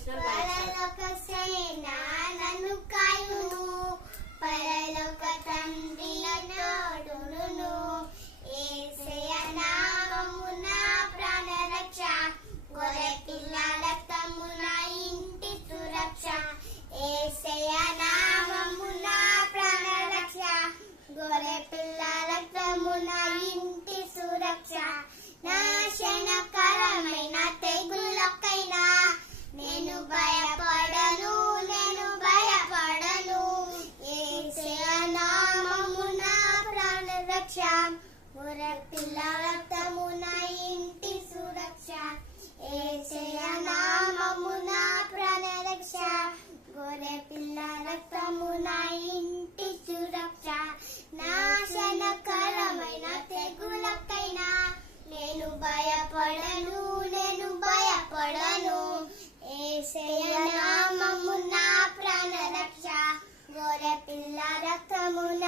వచ్చిన పరలోక సేన నన్ను కాయును, పరలోక తండ్రి తోడును. యేసయ్య నామమున ప్రాణరక్ష, గొర్రె పిల్ల రక్తమున ఇంటి సురక్ష. యేసయ్య నామమున ప్రాణరక్ష, గొర్రె పిల్ల రక్తమున ఇంటి సురక్ష. నాశనకరమైన తెగుళ్ళకైనా నేను భయపడను, నేను భయపడను. యేసయ్య నామమున ప్రాణరక్ష, గొర్రె పిల్ల రక్తమున ఇంటి సురక్ష. యేసయ్య నామమున ప్రాణరక్ష, గొర్రె పిల్ల రక్తమున ఇంటి సురక్ష. నాశనకరమైన తెగుళ్ళకైనా నేను భయపడను, నేను భయపడను. యేసయ్య నామమున ప్రాణరక్ష, గొర్రె పిల్ల రక్తమున